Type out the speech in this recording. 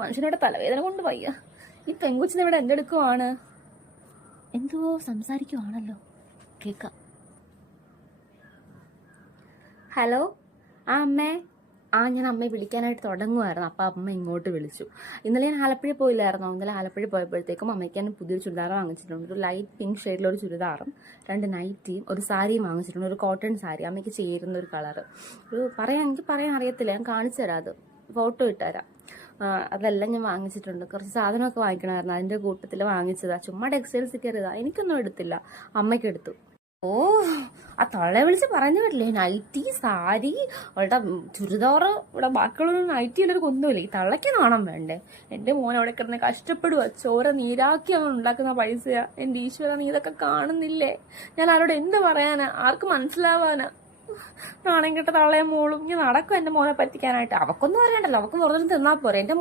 മനുഷ്യനോട് തലവേദന കൊണ്ട് വയ്യ. ഈ പെങ്കുച്ചിന് ഇവിടെ എന്തെടുക്കുവാണ്? എന്തോ സംസാരിക്കുവാണല്ലോ, കേക്കാം. ഹലോ, അമ്മേ. ഞാൻ അമ്മയെ വിളിക്കാനായിട്ട് തുടങ്ങുമായിരുന്നു. അപ്പം അമ്മ ഇങ്ങോട്ട് വിളിച്ചു. ഇന്നലെ ഞാൻ ആലപ്പുഴ പോയില്ലായിരുന്നോ? ഇന്നലെ ആലപ്പുഴ പോയപ്പോഴത്തേക്കും അമ്മയ്ക്ക് ഞാൻ പുതിയൊരു ചുരിദാർ വാങ്ങിച്ചിട്ടുണ്ട്. ഒരു ലൈറ്റ് പിങ്ക് ഷെയ്ഡിലൊരു ചുരിദാറും 2 നൈറ്റിയും ഒരു സാരിയും വാങ്ങിച്ചിട്ടുണ്ട്. ഒരു കോട്ടൺ സാരി, അമ്മയ്ക്ക് ചേരുന്ന ഒരു കളറ്. എനിക്ക് പറയാൻ അറിയത്തില്ല, ഞാൻ കാണിച്ചു തരാം. അത് ഫോട്ടോ ഇട്ടുതരാം. അതെല്ലാം ഞാൻ വാങ്ങിച്ചിട്ടുണ്ട്. കുറച്ച് സാധനമൊക്കെ വാങ്ങിക്കണമായിരുന്നു, അതിൻ്റെ കൂട്ടത്തിൽ വാങ്ങിച്ചതാണ്. ചുമ്മാ ടെക്സ്റ്റൈൽസ് കയറിയതാ. എനിക്കൊന്നും എടുത്തില്ല, അമ്മയ്ക്ക് എടുത്തു. ആ തള്ളയെ വിളിച്ച് പറഞ്ഞു കേട്ടില്ലേ? നൈറ്റി, സാരി, അവളുടെ ചുരിദാറ്, ഇവിടെ ബാക്കിയുള്ള നൈറ്റി എല്ലാവരും ഒന്നുമില്ല. ഈ തള്ളയ്ക്ക് നാണം വേണ്ടേ? എൻ്റെ മോൻ അവിടെ കിടന്ന് കഷ്ടപ്പെടുക, ചോര നീരാക്കി അവൻ ഉണ്ടാക്കുന്ന പൈസയാ. എൻ്റെ ഈശ്വര, നീ ഇതൊക്കെ കാണുന്നില്ലേ? ഞാൻ ആരോട് എന്ത് പറയാനാ? ആർക്ക് മനസ്സിലാവാനാ? നാണം കെട്ട തള്ളയെ മോളും ഇങ്ങനെ നടക്കും എൻ്റെ മോനെ പറ്റിക്കാനായിട്ട്. അവക്കൊന്നും അറിയണ്ടല്ലോ, അവക്ക് വെറുതെ തിന്നാ പോരെ. എൻ്റെ